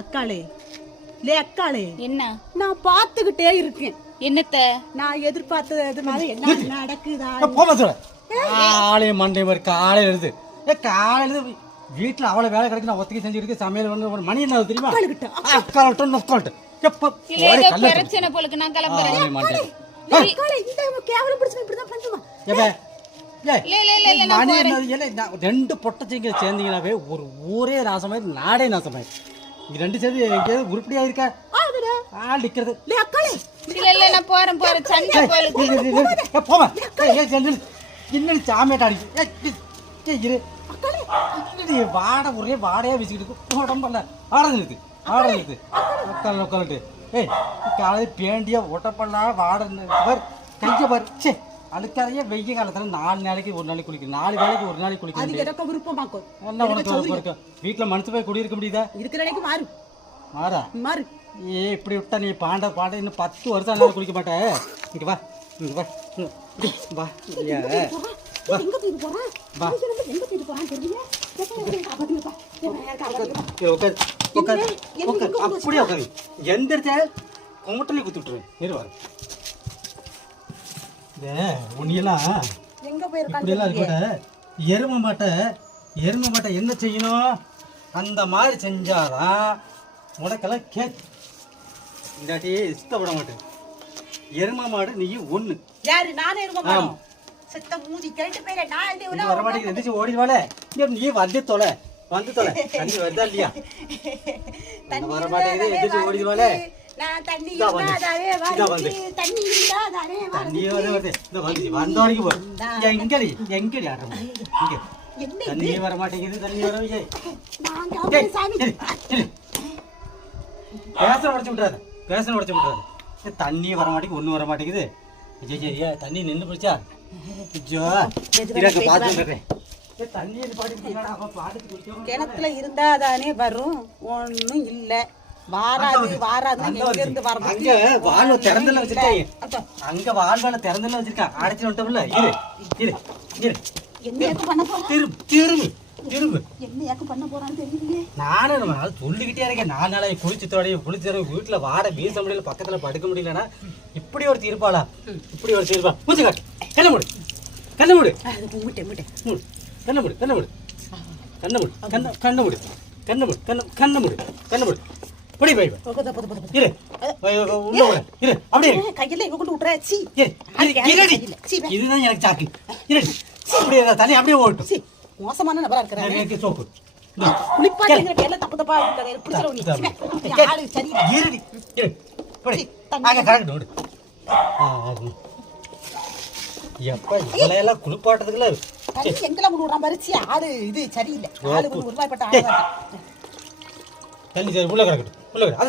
அக்காளே லே அக்காளே, என்ன நான் பாத்துக்கிட்டே இருக்கேன். என்னத்த நான் எதிர்பார்த்தது மாதிரி என்ன நடக்குதா? காலை மண்டை மாதிரி காலையில இருந்து காலையில இருந்து வீட்டுல அவ்வளவு வேலை கிடைக்கு. நான் ஒத்திக்கை செஞ்சிருக்கு, சமையல் வந்து ஒரு மணி என்ன தெரியுமா? அக்கால்ட்ட நொக்கால்ட்ட எப்ப பிரச்சனை போலுக்கு நான் கிளம்புறேன். ரெண்டு பொட்டச்சிங்க சேர்ந்தீங்கன்னாவே ஒரு ஊரே நாசமாயிரு, நாடே நாசமாயிரு. நீங்க ரெண்டு சேர்ந்து எங்கேயாவது உருப்படியா இருக்கா? ஆள் நிக்கிறது இன்னும் சாமியாட்ட வாடை ஒரே வாடையா வீசிக்கிட்டு உடம்பல்ல ஆடது ஆடது உட்காந்து உட்காந்துட்டு ஏய் காலையில் பேண்டியா ஒட்டப்படா வாடை கைய பாரு. சே அதுக்காரையே வெய்ய காலத்துல 4 நாளைக்கு ஒரு நாளைக்கு குளிக்கணும், 4 வேளைக்கு ஒரு நாளைக்கு குளிக்கணும். என்ன உனக்கு இருக்கும்? வீட்டுல மனுஷ போய் குடியிருக்க முடியுதா? இருக்கிற மாறு மாறா மாறு. ஏ இப்படி விட்டா நீ பாண்ட இன்னும் 10 வருஷம் ஆனாலும் குளிக்க மாட்டேன். இங்க வா இங்க வா வா அப்படியே உட்காது எந்திரிச்ச குமட்டலி குத்துட்டுருவேன். இருவாரு உன்னையெல்லாம் இப்படியெல்லாம் இருக்க. எருமை மாட்டை என்ன செய்யணும்? அந்த மாதிரி செஞ்சாதான் உனக்கெல்லாம் கேட்கு. இல்லாட்டி இஷ்டப்பட மாட்டேன். எருமை மாடு நீ ஒண்ணு யாரு? நானே எருமை மாடு. செத்த மூடி கேட்டு பேரே நான் என்ன வர மாட்டேங்குது. எந்திரிச்சு ஓடிடுவாளே. நீ வந்து தொலை தண்ணி வருதா இல்லையா? தண்ணி வர மாட்டேங்குது. எந்திரிச்சு ஓடிடுவாளே. நான் தண்ணி இல்லாதாவே வந்து தண்ணி இல்லாதானே தண்ணி வருது. இந்த வந்து வந்த வரைக்கும் போ. எங்கடி ஆடுற இங்க தண்ணி வர மாட்டேங்குது. தண்ணி வர பேச உடச்சு விட்டுறாரு. தண்ணி வர மாட்டேங்குது, ஒன்றும் வர மாட்டேங்குது. சரியா தண்ணி நின்று போச்சா? கிணத்துல இருந்தாதானே வரும். ஒண்ணும் இல்ல, வாராது. வாழ்வு திறந்துல வச்சிருக்காங்க. அங்க வாழ்வால திறந்துல வச்சிருக்கா. அடைச்சு விட்டோம்ல. திரும்பு நானும் சொல்லிக்கிட்டே இருக்கேன். 4 நாளைக்கு குளிச்சு வீட்டுல வாட வீச முடியல, பக்கத்துல படுக்க முடியலன்னா இப்படி ஒரு தீர்ப்பாளா? இப்படி ஒரு தீர்ப்பா? மூச்சு காட்டு. கண்ண மூடு பொடி பை இரு உள்ள இரு. அப்படியே கையில எங்க கொண்டு விட்டுறாச்சி. இதுதான் எனக்கு சாக்கு. அப்படியே தண்ணி அப்படியே ஓட்டும். மோசமான நபரா இருக்கிறாங்க. சோப்பு குளிப்பாட்டுங்கிற பேர்ல தப்பு தப்பா குளிப்பாட்டதுக்குள்ள எங்கெல்லாம் கொண்டு விடுறான் பறிச்சு. ஆடு இது சரியில்லை. ஆடு கொஞ்சம் உருவாய்ப்பட்ட ஆடு தண்ணி சரி உள்ள கிடக்கட்டும்.